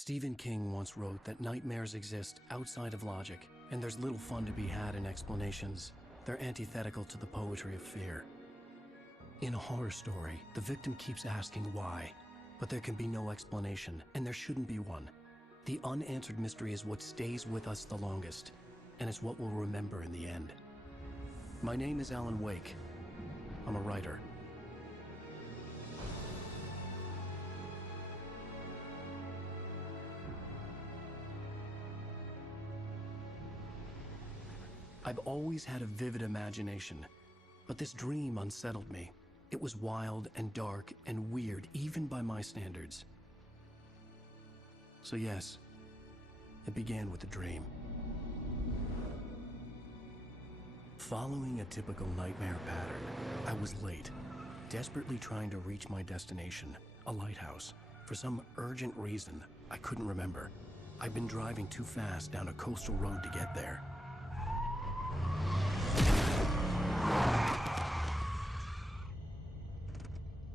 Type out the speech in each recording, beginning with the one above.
Stephen King once wrote that nightmares exist outside of logic, and there's little fun to be had in explanations. They're antithetical to the poetry of fear. In a horror story, the victim keeps asking why, but there can be no explanation, and there shouldn't be one. The unanswered mystery is what stays with us the longest, and it's what we'll remember in the end. My name is Alan Wake. I'm a writer. I've always had a vivid imagination, but this dream unsettled me. It was wild and dark and weird, even by my standards. So yes, it began with a dream. Following a typical nightmare pattern, I was late, desperately trying to reach my destination, a lighthouse. For some urgent reason, I couldn't remember. I'd been driving too fast down a coastal road to get there.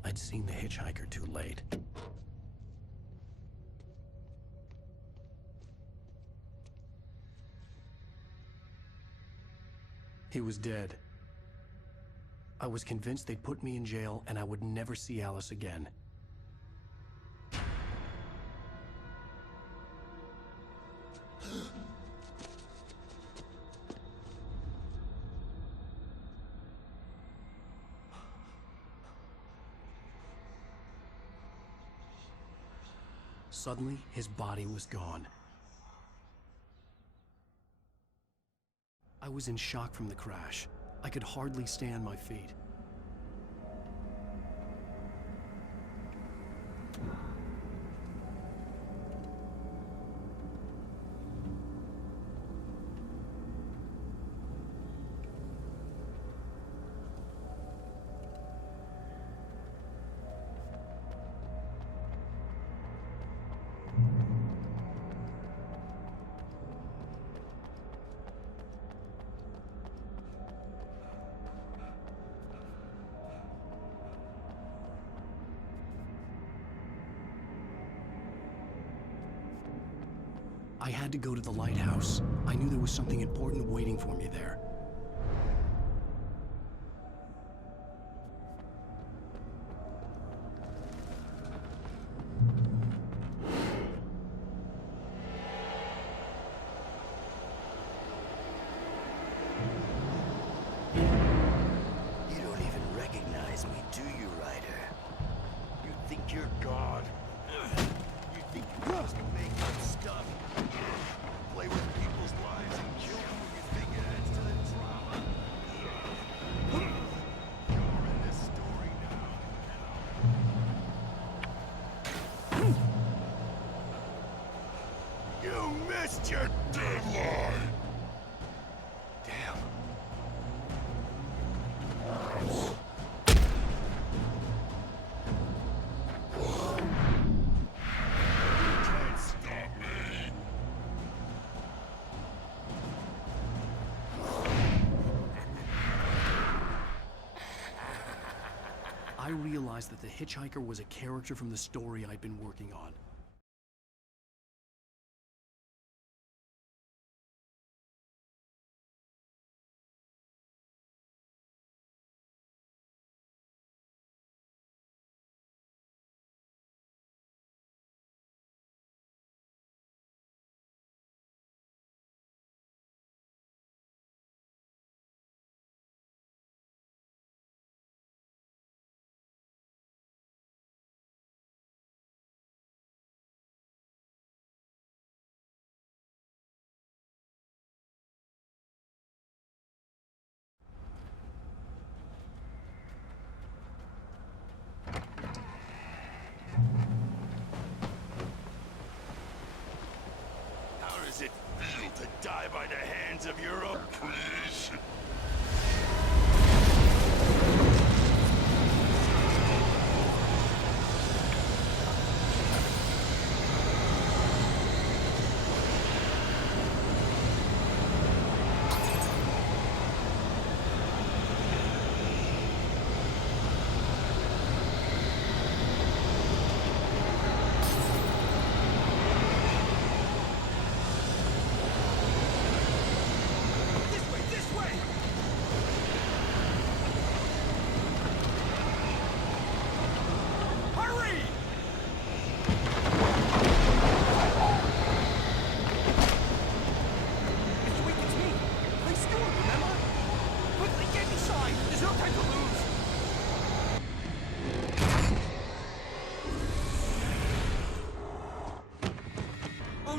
I'd seen the hitchhiker too late. He was dead. I was convinced they'd put me in jail and I would never see Alice again. Suddenly, his body was gone. I was in shock from the crash. I could hardly stay on my feet. I had to go to the lighthouse. I knew there was something important waiting for me there. You don't even recognize me, do you, Ryder? You think you're God? You think you're just make up stuff? Play with people's lives and kill them when you think it adds to the drama? You're in this story now. You missed your deadline! Damn. Can't stop me! I realized that the hitchhiker was a character from the story I'd been working on. How does it feel to die by the hands of your own creation?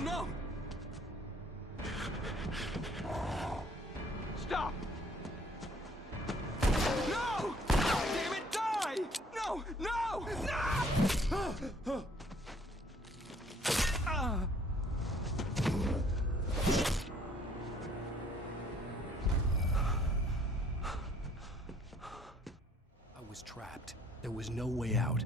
no! Stop! No! Damn it, die! No! No! No! I was trapped. There was no way out.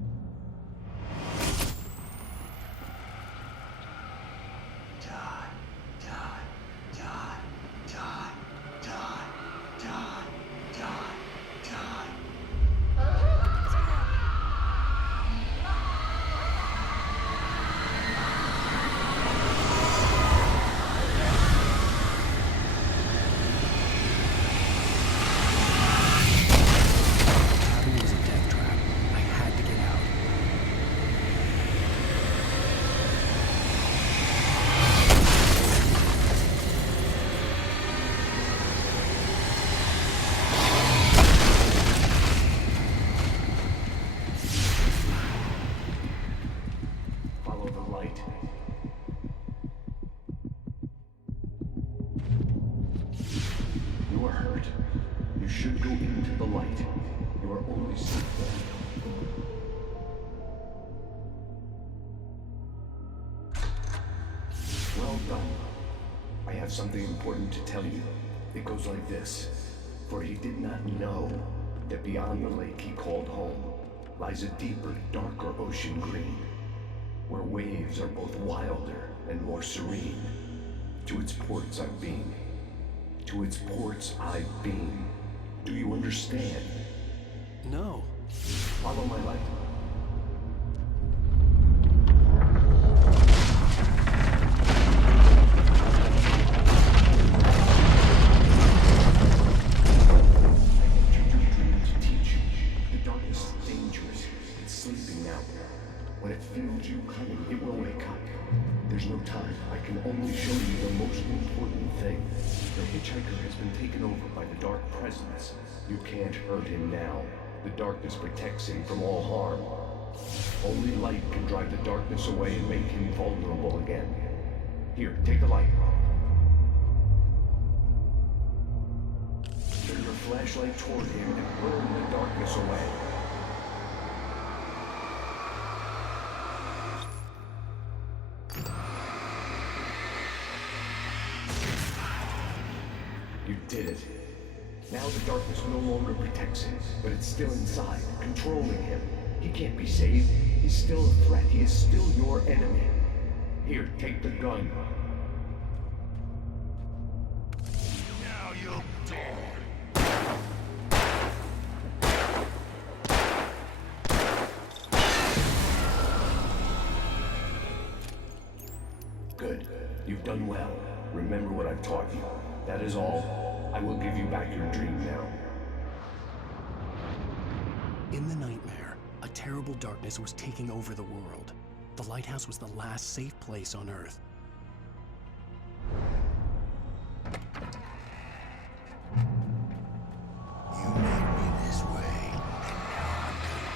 Was a death trap. I had to get out. Follow the light. You are hurt. You should go into the light. You are only safe there. Well done. I have something important to tell you. It goes like this. For he did not know that beyond the lake he called home lies a deeper, darker ocean green, where waves are both wilder and more serene. To its ports I've been. To its ports I've been. Do you understand? No. Follow my light. When it feels you coming, it will wake up. There's no time. I can only show you the most important thing. The hitchhiker has been taken over by the dark presence. You can't hurt him now. The darkness protects him from all harm. Only light can drive the darkness away and make him vulnerable again. Here, take the light. Turn your flashlight toward him and burn the darkness away. You did it. Now the darkness no longer protects him, but it's still inside, controlling him. He can't be saved. He's still a threat. He is still your enemy. Here, take the gun. Now you'll die. Good. You've done well. Remember what I've taught you. That is all. I will give you back your dream now. In the nightmare, a terrible darkness was taking over the world. The lighthouse was the last safe place on Earth. You made me this way, and now I'm gonna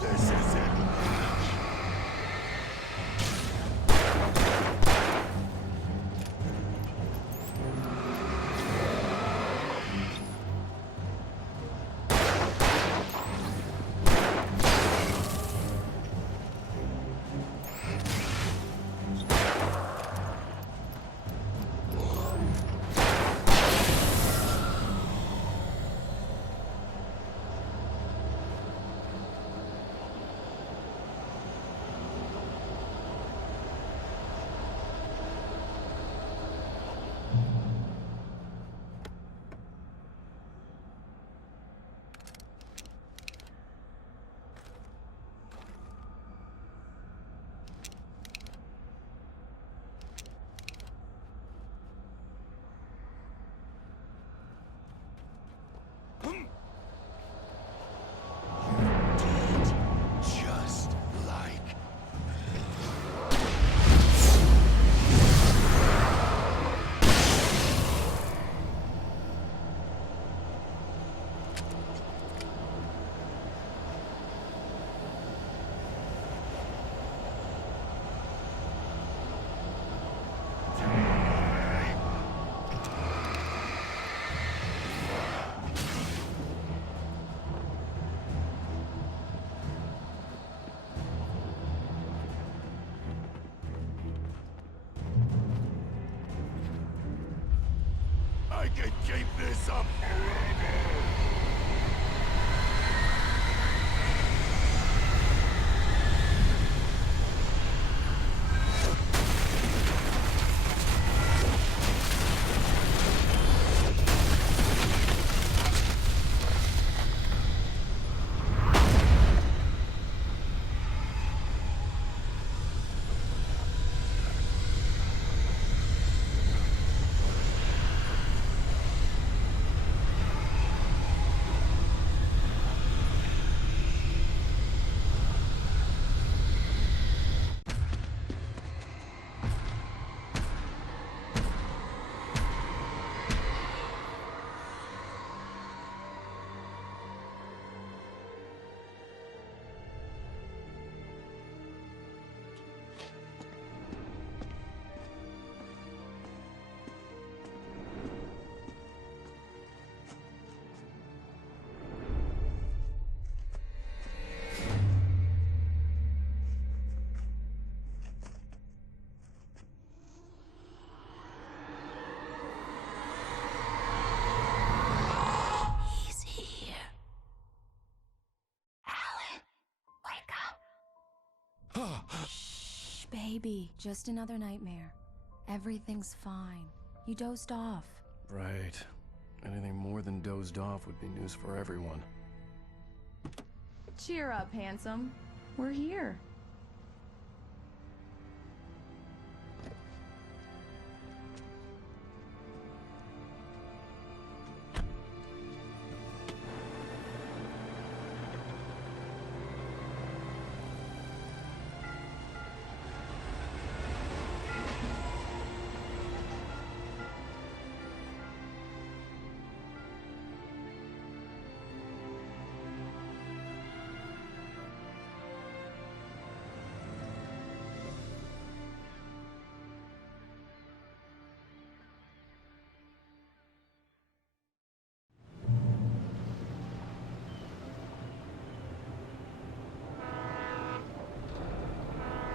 This is it. can keep this up forever! Shh, baby. Just another nightmare. Everything's fine. You dozed off. Right. Anything more than dozed off would be news for everyone. Cheer up, handsome. We're here.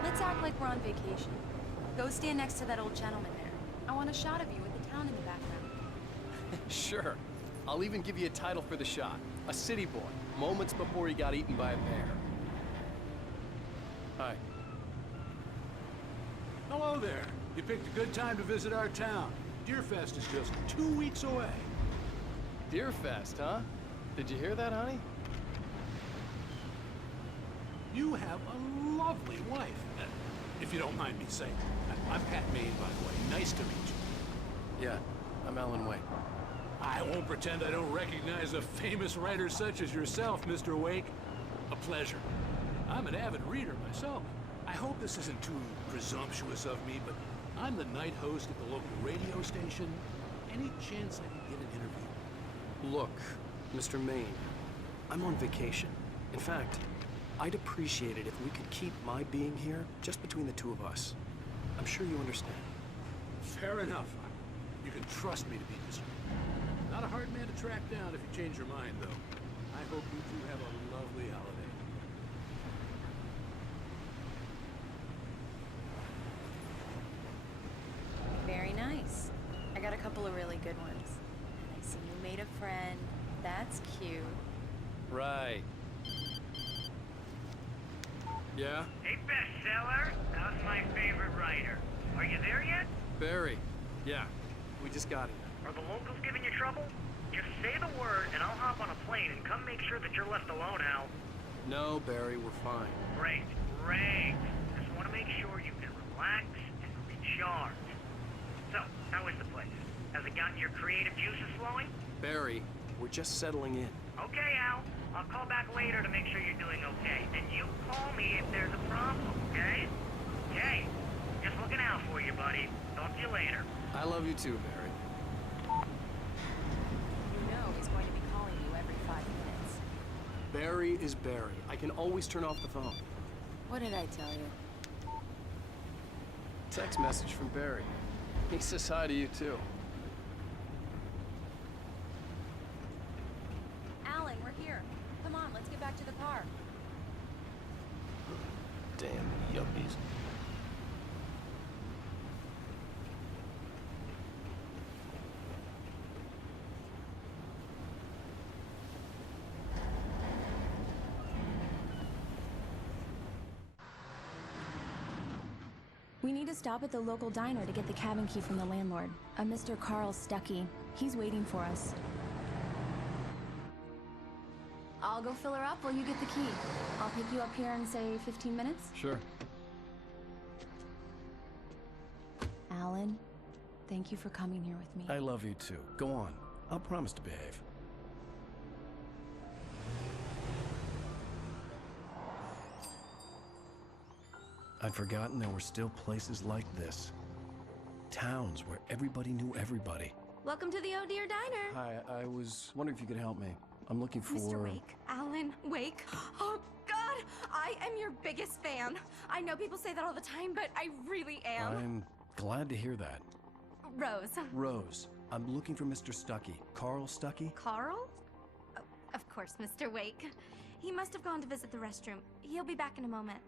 Let's act like we're on vacation. Go stand next to that old gentleman there. I want a shot of you with the town in the background. Sure. I'll even give you a title for the shot. A city boy, moments before he got eaten by a bear. Hi. Hello there. You picked a good time to visit our town. Deerfest is just 2 weeks away. Deerfest, huh? Did you hear that, honey? You have a lovely wife. If you don't mind me saying. I'm Pat Maine, by the way. Nice to meet you. Yeah, I'm Alan Wake. I won't pretend I don't recognize a famous writer such as yourself, Mr. Wake. A pleasure. I'm an avid reader myself. I hope this isn't too presumptuous of me, but I'm the night host at the local radio station. Any chance I can get an interview? Look, Mr. Maine, I'm on vacation. In fact, I'd appreciate it if we could keep my being here just between the two of us. I'm sure you understand. Fair enough. You can trust me to be discreet. Not a hard man to track down if you change your mind, though. I hope you two have a lovely holiday. Very nice. I got a couple of really good ones. And I see you made a friend. That's cute. Right. Yeah? Hey, bestseller. How's my favorite writer? Are you there yet? Barry. Yeah, we just got here. Are the locals giving you trouble? Just say the word and I'll hop on a plane and come make sure that you're left alone, Al. No, Barry, we're fine. Great, great. Just want to make sure you can relax and recharge. So, how is the place? Has it gotten your creative juices flowing? Barry, we're just settling in. Okay, Al. I'll call back later to make sure you're doing okay. And you call me if there's a problem, okay? Okay. Just looking out for you, buddy. Talk to you later. I love you too, Barry. You know he's going to be calling you every 5 minutes. Barry is Barry. I can always turn off the phone. What did I tell you? Text message from Barry. He says hi to you too. Alan, we're here. Come on, let's get back to the car. Damn yuppies. We need to stop at the local diner to get the cabin key from the landlord, a Mr. Carl Stuckey. He's waiting for us. I'll go fill her up while you get the key. I'll pick you up here in, say, 15 minutes? Sure. Alan, thank you for coming here with me. I love you too. Go on. I'll promise to behave. I'd forgotten there were still places like this. Towns where everybody knew everybody. Welcome to the Oh Dear Diner. Hi, I was wondering if you could help me. I'm looking for... Mr. Wake. Alan Wake. Oh, God! I am your biggest fan. I know people say that all the time, but I really am. I'm glad to hear that. Rose. Rose, I'm looking for Mr. Stuckey. Carl Stuckey? Carl? Oh, of course, Mr. Wake. He must have gone to visit the restroom. He'll be back in a moment.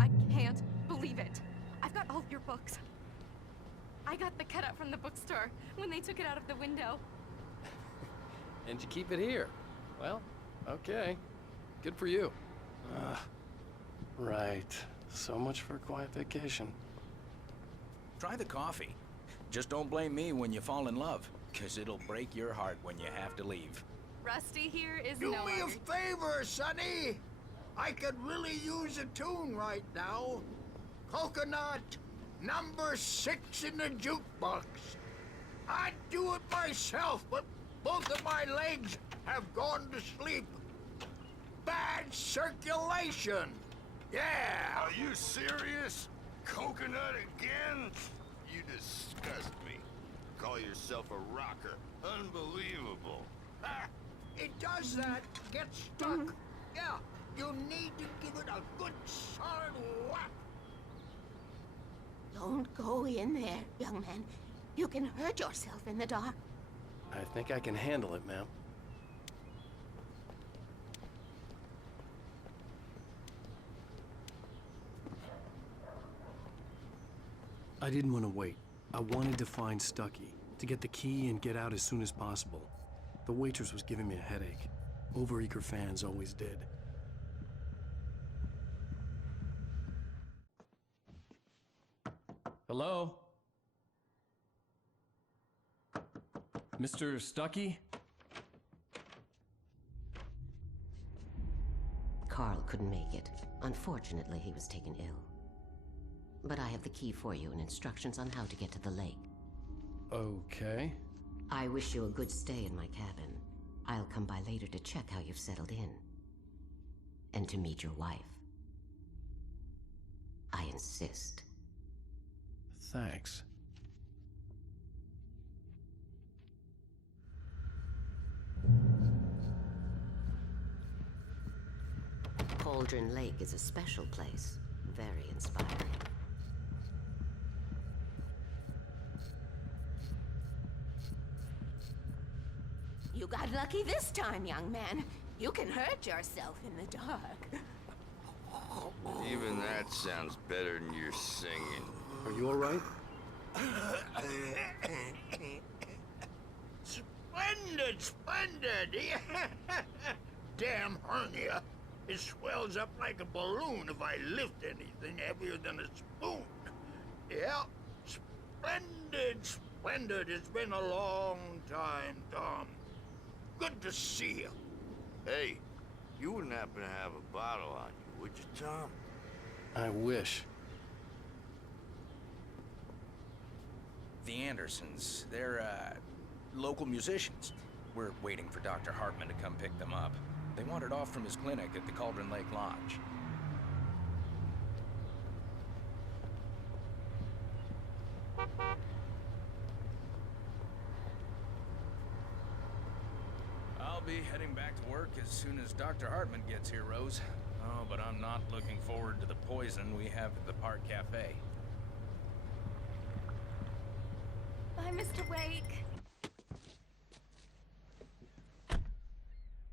I can't believe it. I've got all of your books. I got the cutout from the bookstore when they took it out of the window. And you keep it here. Well, okay. Good for you. Right. So much for a quiet vacation. Try the coffee. Just don't blame me when you fall in love, 'cause it'll break your heart when you have to leave. Rusty here is Do no me a longer... favor, Sonny. I could really use a tune right now. Coconut, number 6 in the jukebox. I'd do it myself, but both of my legs have gone to sleep. Bad circulation. Yeah. Are you serious? Coconut again? You disgust me. Call yourself a rocker. Unbelievable. Ah, it does that. Get stuck. Yeah, you need to give it a good solid whack. Don't go in there, young man. You can hurt yourself in the dark. I think I can handle it, ma'am. I didn't want to wait. I wanted to find Stuckey, to get the key and get out as soon as possible. The waitress was giving me a headache. Overeager fans always did. Hello? Mr. Stuckey? Carl couldn't make it. Unfortunately, he was taken ill. But I have the key for you and instructions on how to get to the lake. Okay. I wish you a good stay in my cabin. I'll come by later to check how you've settled in. And to meet your wife. I insist. Thanks. Cauldron Lake is a special place. Very inspiring. You got lucky this time, young man. You can hurt yourself in the dark. Even that sounds better than your singing. Are you all right? Splendid, splendid! Damn hernia. It swells up like a balloon if I lift anything heavier than a spoon. Yeah, splendid, splendid. It's been a long time, Tom. Good to see you. Hey, you wouldn't happen to have a bottle on you, would you, Tom? I wish. The Andersons, they're, local musicians. We're waiting for Dr. Hartman to come pick them up. They wandered off from his clinic at the Cauldron Lake Lodge. I'll be heading back to work as soon as Dr. Hartman gets here, Rose. Oh, but I'm not looking forward to the poison we have at the Park Cafe. Bye, Mr. Wake.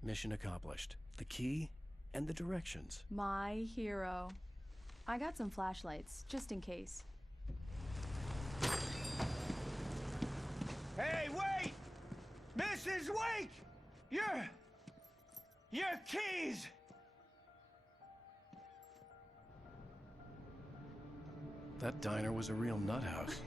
Mission accomplished. The key and the directions. My hero. I got some flashlights, just in case. Hey, wait! Mrs. Wake! Your keys! That diner was a real nut house.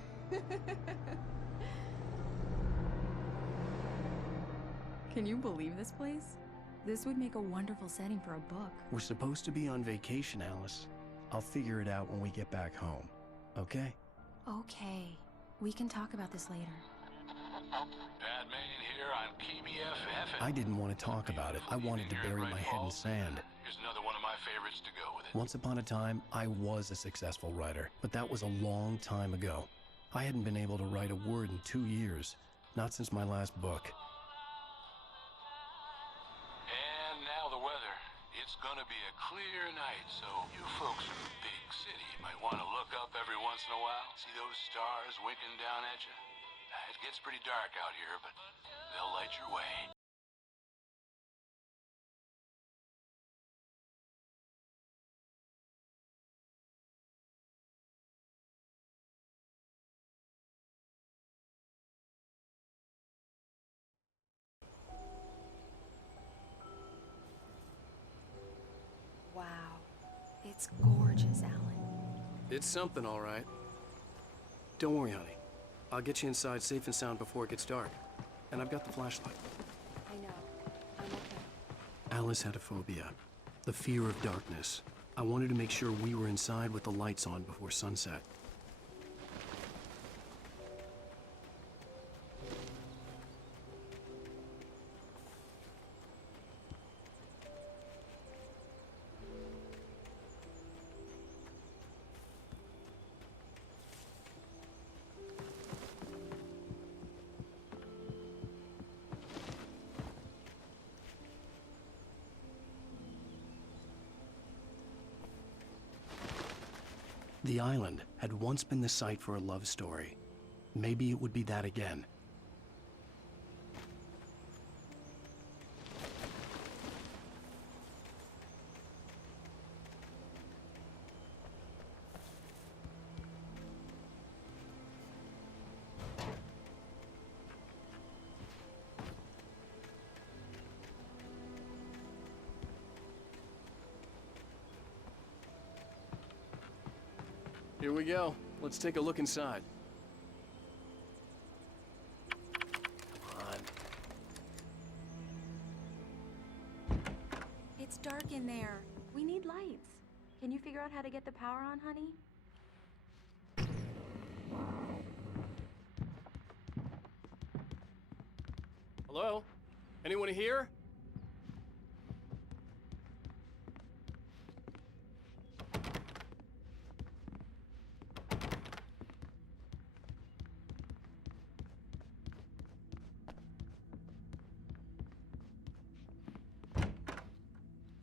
Can you believe this place? This would make a wonderful setting for a book. We're supposed to be on vacation, Alice. I'll figure it out when we get back home, okay? Okay. We can talk about this later. Batman here on KBFF. I didn't want to talk about it. I wanted to bury my head in sand. Here's another one of my favorites to go with it. Once upon a time, I was a successful writer, but that was a long time ago. I hadn't been able to write a word in 2 years, not since my last book. And now the weather. It's gonna be a clear night, so you folks in the big city might want to look up every once in a while. See those stars winking down at you? It gets pretty dark out here, but they'll light your way. Wow. It's gorgeous, Alan. It's something, all right. Don't worry, honey. I'll get you inside safe and sound before it gets dark. And I've got the flashlight. I know. I'm okay. Alice had a phobia, the fear of darkness. I wanted to make sure we were inside with the lights on before sunset. The island had once been the site for a love story. Maybe it would be that again. Here we go. Let's take a look inside. Come on. It's dark in there. We need lights. Can you figure out how to get the power on, honey? Hello? Anyone here?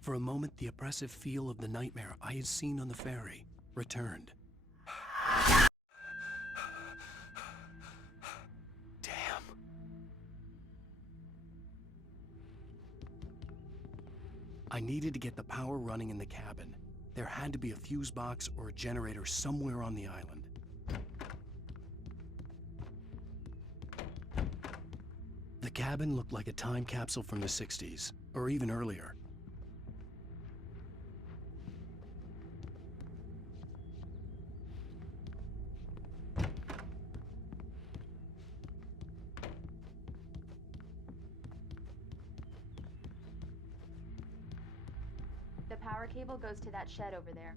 For a moment, the oppressive feel of the nightmare I had seen on the ferry returned. Damn. I needed to get the power running in the cabin. There had to be a fuse box or a generator somewhere on the island. The cabin looked like a time capsule from the 60s, or even earlier. The power cable goes to that shed over there.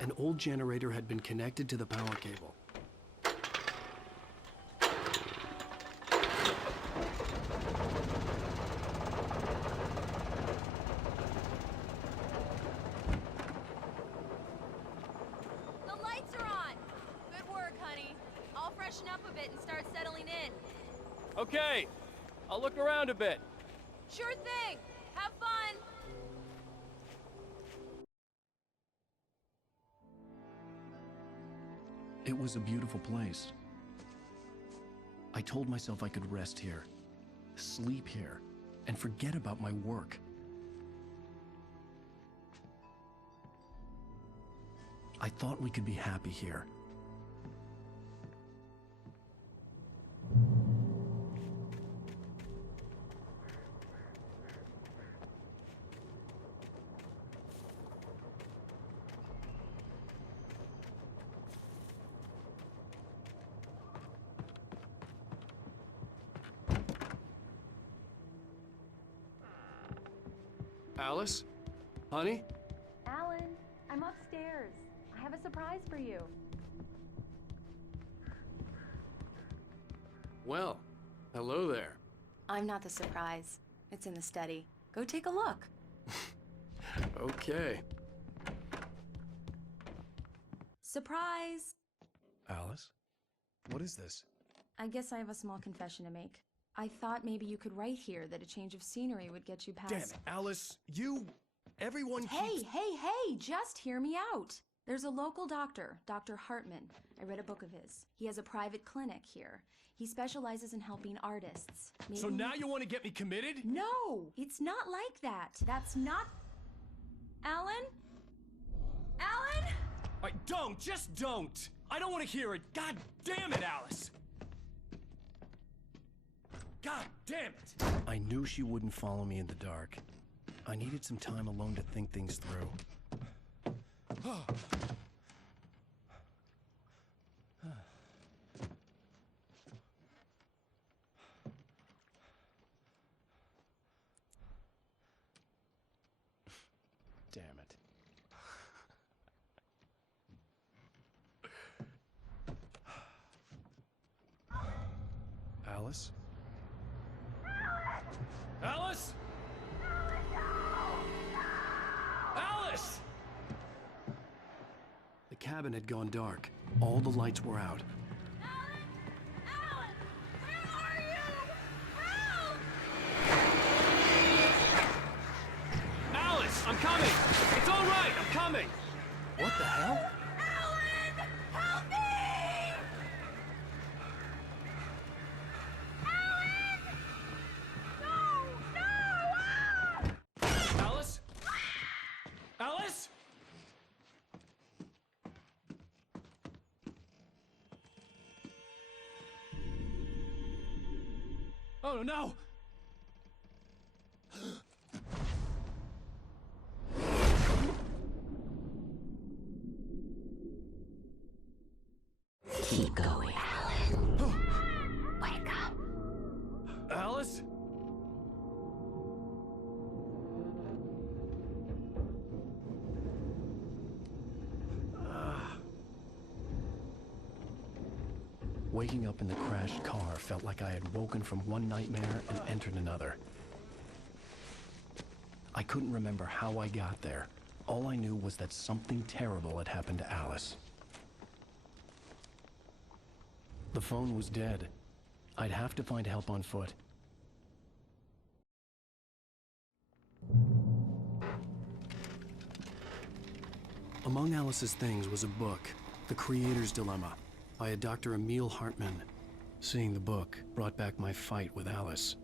An old generator had been connected to the power cable. The lights are on! Good work, honey. I'll freshen up a bit and start settling in. Okay. I'll look around a bit. Sure thing! Have fun! It was a beautiful place. I told myself I could rest here, sleep here, and forget about my work. I thought we could be happy here. Alice? Honey? Alan, I'm upstairs. I have a surprise for you. Well, hello there. I'm not the surprise. It's in the study. Go take a look. Okay. Surprise! Alice? What is this? I guess I have a small confession to make. I thought maybe you could write here that a change of scenery would get you past... Damn it, Alice! Everyone keeps... Hey, just hear me out! There's a local doctor, Dr. Hartman. I read a book of his. He has a private clinic here. He specializes in helping artists. So now you want to get me committed? No! It's not like that. That's not... Alan? Alan? Just don't! I don't want to hear it! God damn it, Alice! God damn it! I knew she wouldn't follow me in the dark. I needed some time alone to think things through. Damn it. Alice? Alice? Alice! The cabin had gone dark. All the lights were out. Alice, I'm coming! It's all right, I'm coming! What the hell? Alice? Alice? Oh no! Keep going, Alan. Wake up. Alice? Waking up in the crashed car felt like I had woken from one nightmare and entered another. I couldn't remember how I got there. All I knew was that something terrible had happened to Alice. The phone was dead. I'd have to find help on foot. Among Alice's things was a book, The Creator's Dilemma, by a Dr. Emil Hartman. Seeing the book brought back my fight with Alice.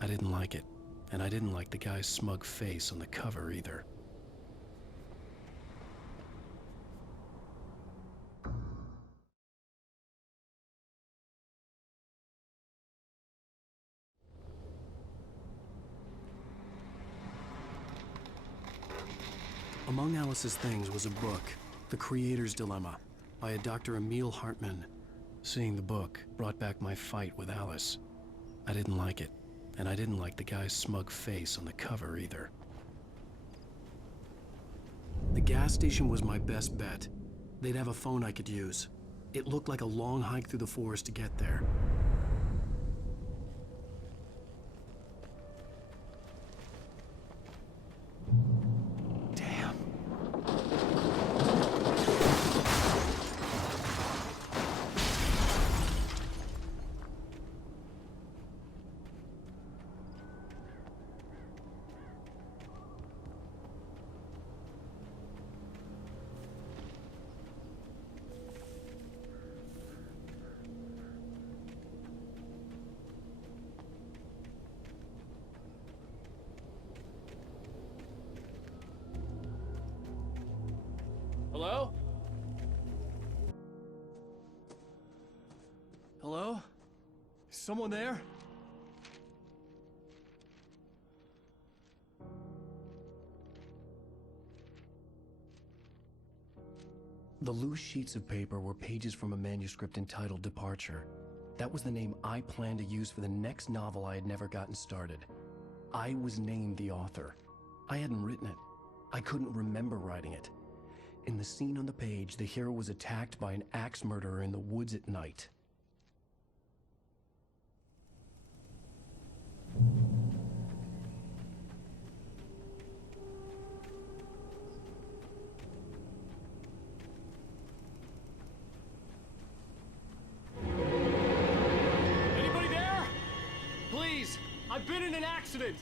I didn't like it, and I didn't like the guy's smug face on the cover either. Among Alice's things was a book, The Creator's Dilemma, by a Dr. Emil Hartman. Seeing the book brought back my fight with Alice. I didn't like it, and I didn't like the guy's smug face on the cover either. The gas station was my best bet. They'd have a phone I could use. It looked like a long hike through the forest to get there. Hello? Hello? Is someone there? The loose sheets of paper were pages from a manuscript entitled Departure. That was the name I planned to use for the next novel I had never gotten started. I was named the author. I hadn't written it. I couldn't remember writing it. In the scene on the page, the hero was attacked by an axe murderer in the woods at night. Anybody there? Please, I've been in an accident.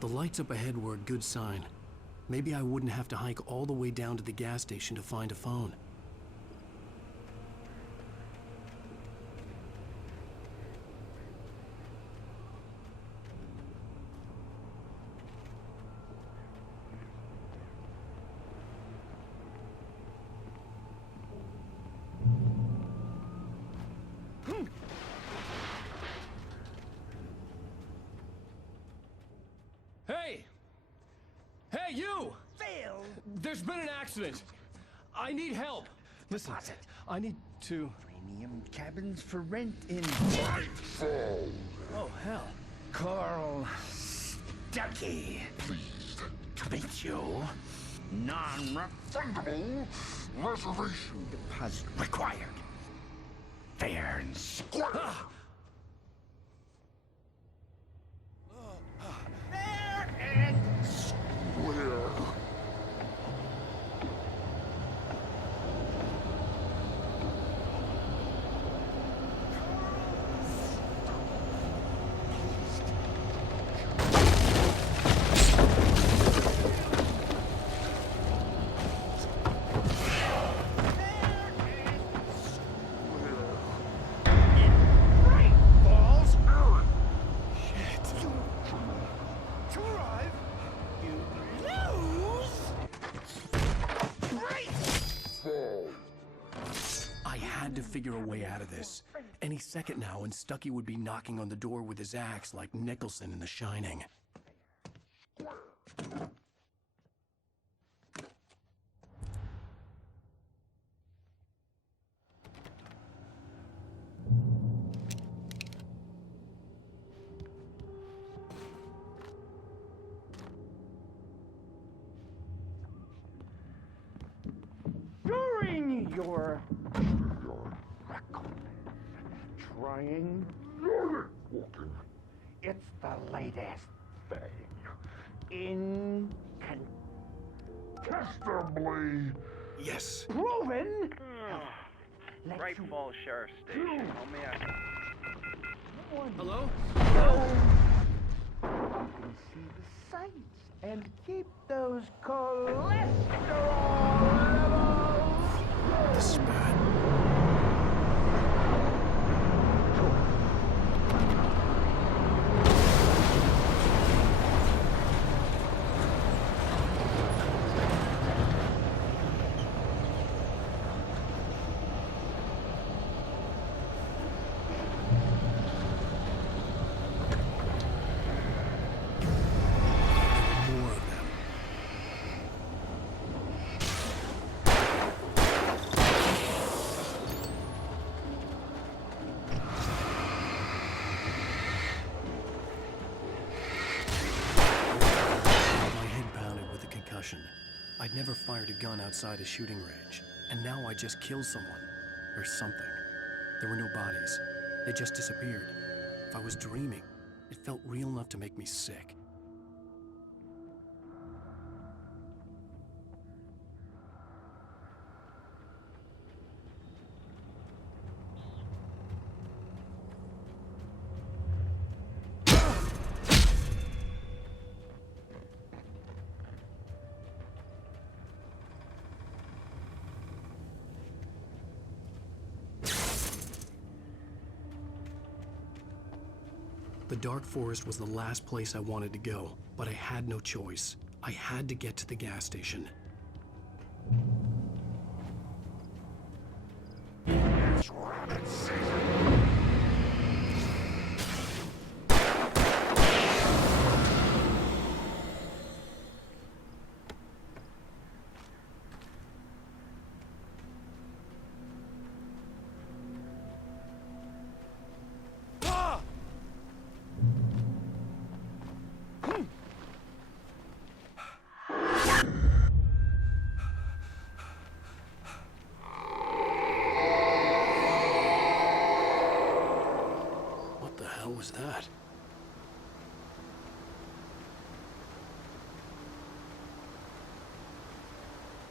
The lights up ahead were a good sign. Maybe I wouldn't have to hike all the way down to the gas station to find a phone. Hey! Hey, you! Phil! There's been an accident. I need help. Listen, I need to... Premium cabins for rent in... Nightfall. Oh, hell. Carl Stuckey. Pleased To meet you. Non-refundable reservation deposit required. Fair and square. Fair and where I had to figure a way out of this. Any second now, and Stuckey would be knocking on the door with his axe like Nicholson in The Shining. During your record, trying walking it's the latest thing incontestably Yes. proven. Right Falls Sheriff Station. How may I... Hello? You can see the sights and keep those cholesterol levels. The spirit. More of them. My head pounded with a concussion. I'd never fired a gun outside a shooting range, and now I just killed someone. Or something. There were no bodies. They just disappeared. If I was dreaming, it felt real enough to make me sick. The dark forest was the last place I wanted to go, but I had no choice. I had to get to the gas station. It's rabbit season.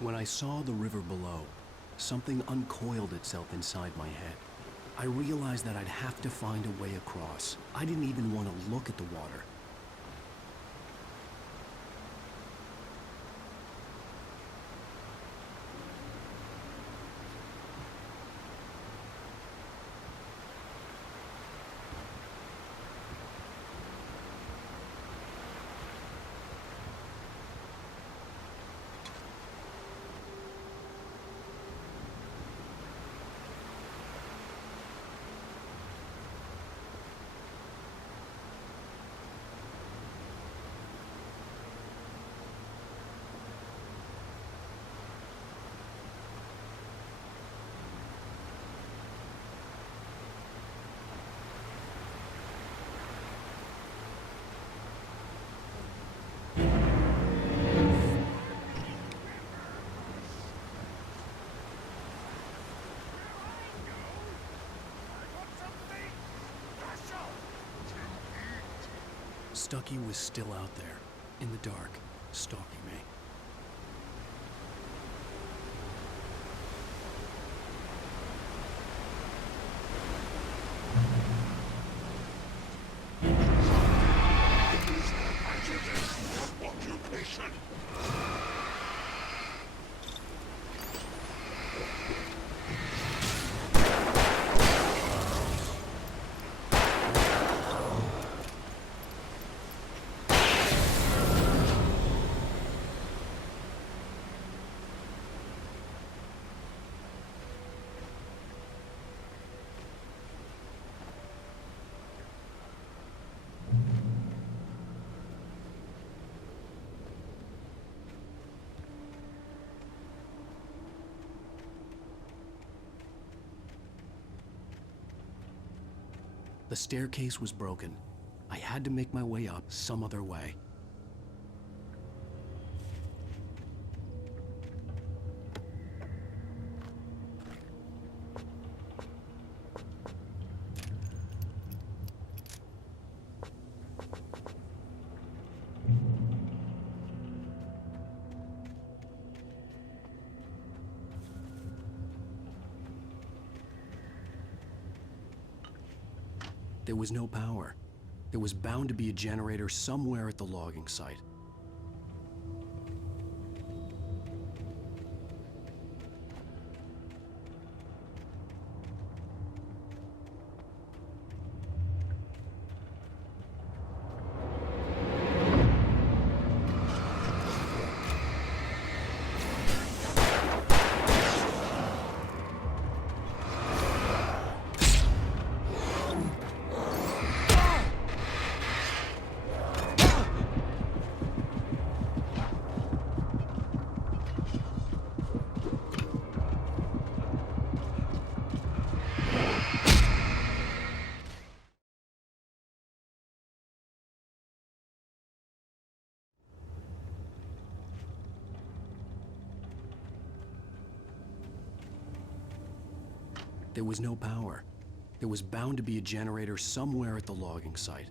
When I saw the river below, something uncoiled itself inside my head. I realized that I'd have to find a way across. I didn't even want to look at the water. Stucky was still out there, in the dark, stalking me. The staircase was broken. I had to make my way up some other way. There was no power. There was bound to be a generator somewhere at the logging site. There was no power. There was bound to be a generator somewhere at the logging site.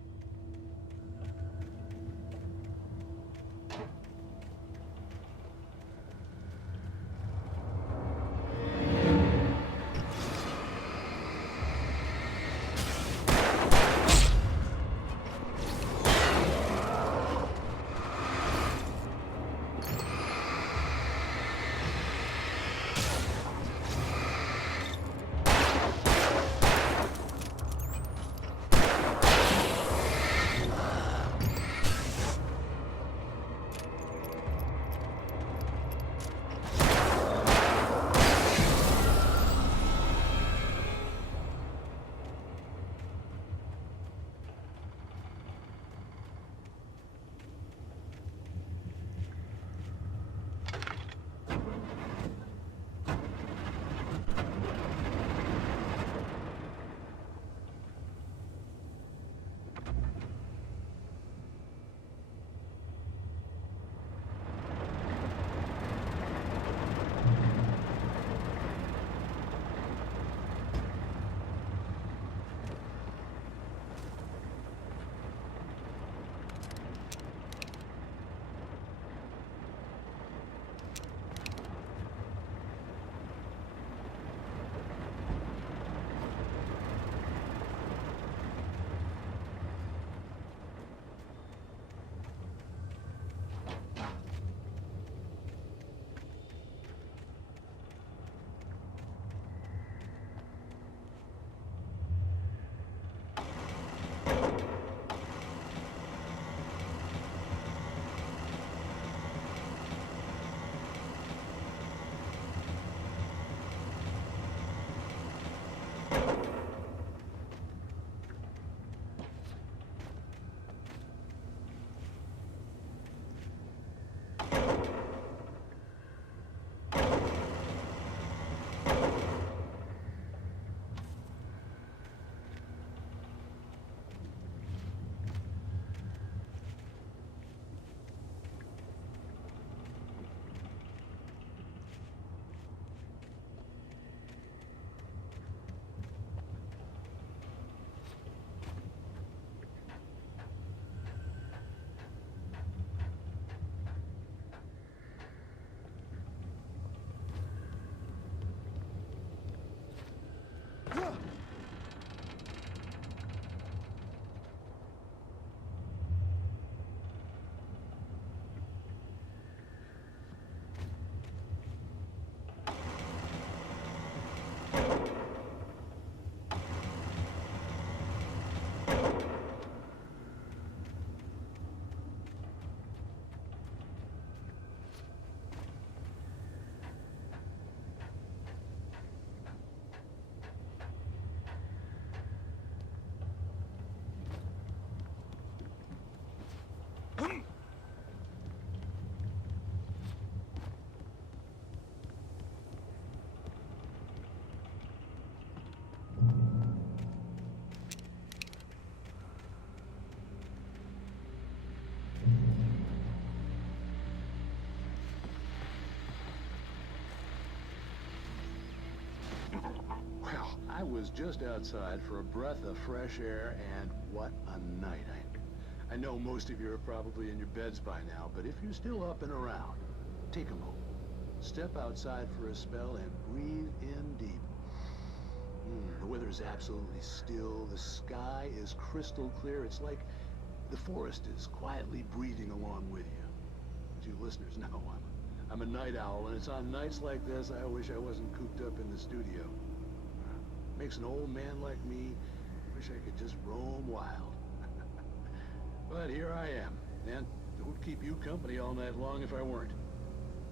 I was just outside for a breath of fresh air, and what a night. I know most of you are probably in your beds by now, but if you're still up and around, take a moment. Step outside for a spell and breathe in deep. The weather is absolutely still. The sky is crystal clear. It's like the forest is quietly breathing along with you. As you listeners know, I'm a night owl, and it's on nights like this I wish I wasn't cooped up in the studio. Makes an old man like me wish I could just roam wild. But here I am, and it would keep you company all night long if I weren't.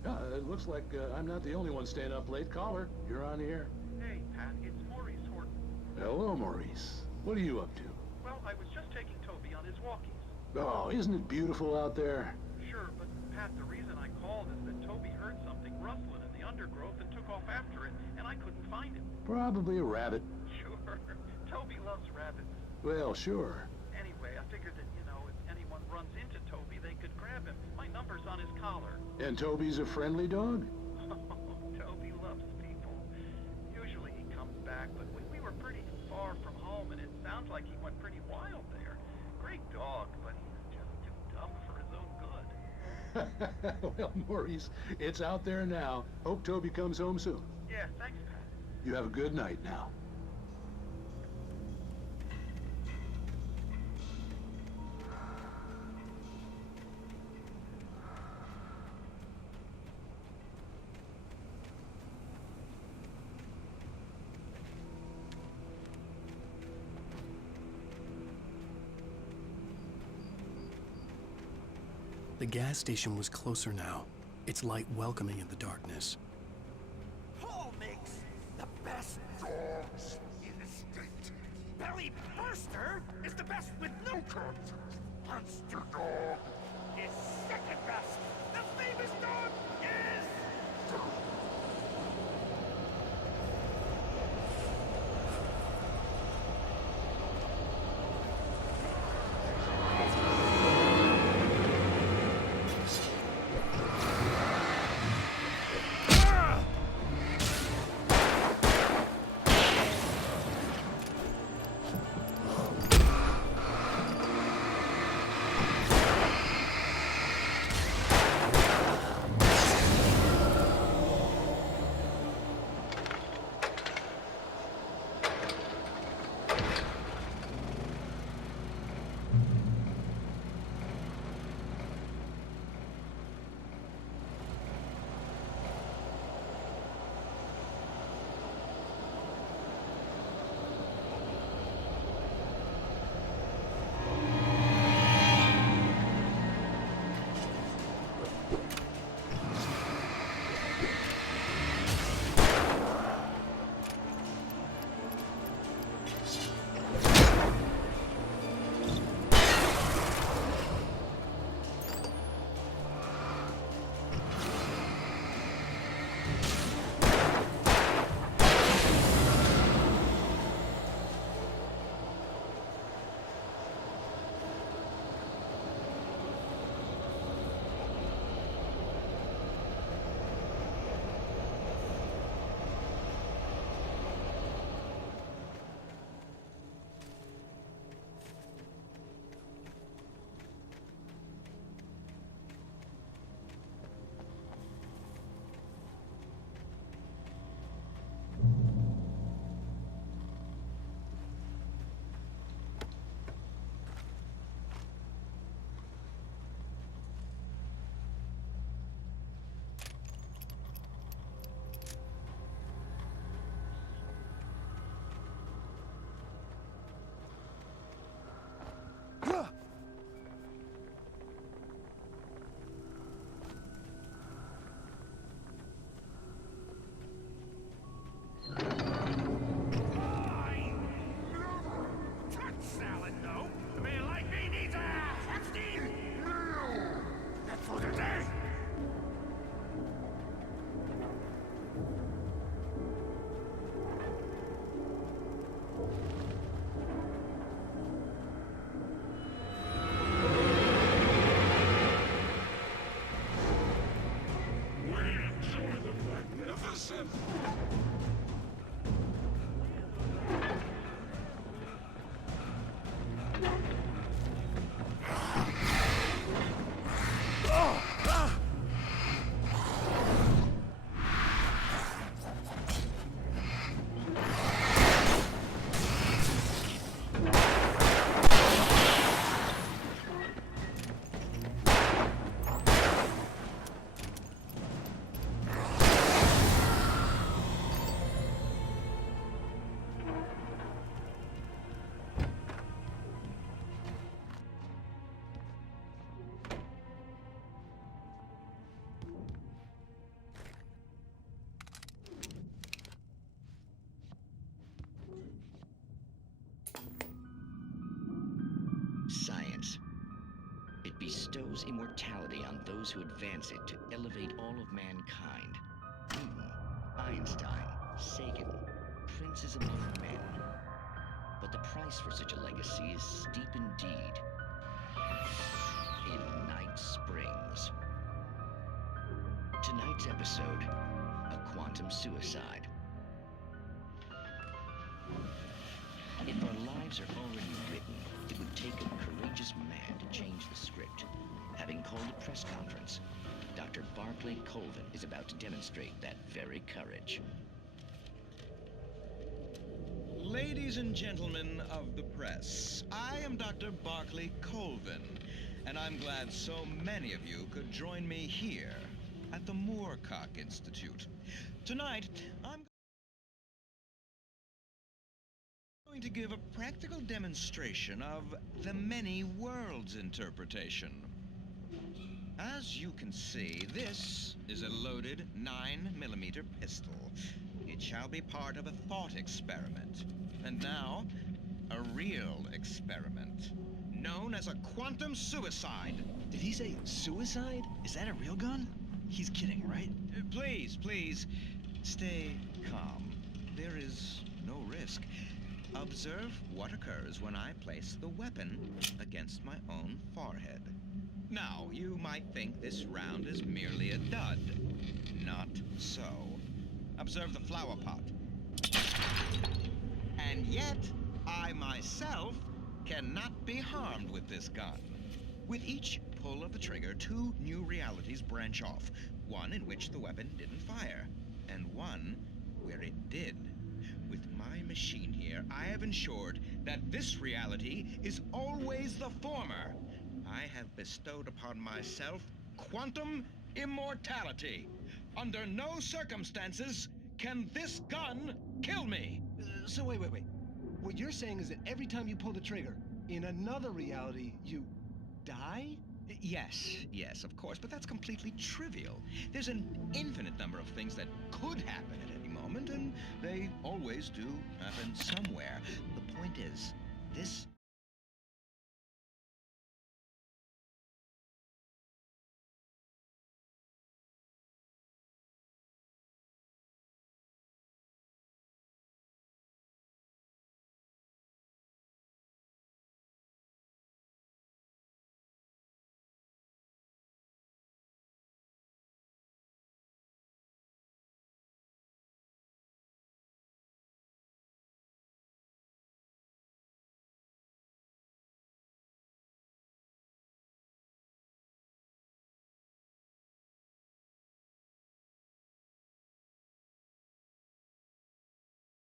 It looks like I'm not the only one staying up late. Caller, you're on the air. Hey, Pat, it's Maurice Horton. Hello, Maurice. What are you up to? Well, I was just taking Toby on his walkies. Oh, isn't it beautiful out there? Sure, but Pat, the reason I called is that Toby heard something rustling in the undergrowth and took off after it, and I couldn't find him. Probably a rabbit. Sure. Toby loves rabbits. Well, sure. Anyway, I figured that, if anyone runs into Toby, they could grab him. My number's on his collar. And Toby's a friendly dog? Toby loves people. Usually he comes back, but we were pretty far from home, and it sounds like he went pretty wild there. Great dog, but he's just too dumb for his own good. Well, Maurice, it's out there now. Hope Toby comes home soon. Yeah, thanks, Pat. You have a good night now. The gas station was closer now, its light welcoming in the darkness. Paul makes the best dogs in the state. Belly Burster is the best with no contest. Monster Dog is second best. The famous dog is... bestows immortality on those who advance it to elevate all of mankind. Newton, Einstein, Sagan, princes among men. But the price for such a legacy is steep indeed. In Night Springs. Tonight's episode, a quantum suicide. If our lives are already written, it would take a courageous man to change the script. Having called a press conference, Dr. Barclay Colvin is about to demonstrate that very courage. Ladies and gentlemen of the press, I am Dr. Barclay Colvin, and I'm glad so many of you could join me here at the Moorcock Institute. Tonight, I'm going to give a practical demonstration of the many worlds interpretation. As you can see, this is a loaded 9mm pistol. It shall be part of a thought experiment. And now, a real experiment, known as a quantum suicide. Did he say suicide? Is that a real gun? He's kidding, right? Please, please, stay calm. There is no risk. Observe what occurs when I place the weapon against my own forehead. Now, you might think this round is merely a dud. Not so. Observe the flower pot. And yet, I myself cannot be harmed with this gun. With each pull of the trigger, two new realities branch off. One in which the weapon didn't fire, and one where it did. With my machine here, I have ensured that this reality is always the former. I have bestowed upon myself quantum immortality. Under no circumstances can this gun kill me. So wait. What you're saying is that every time you pull the trigger, in another reality, you die? Yes, of course, but that's completely trivial. There's an infinite number of things that could happen at any moment, and they always do happen somewhere. The point is, this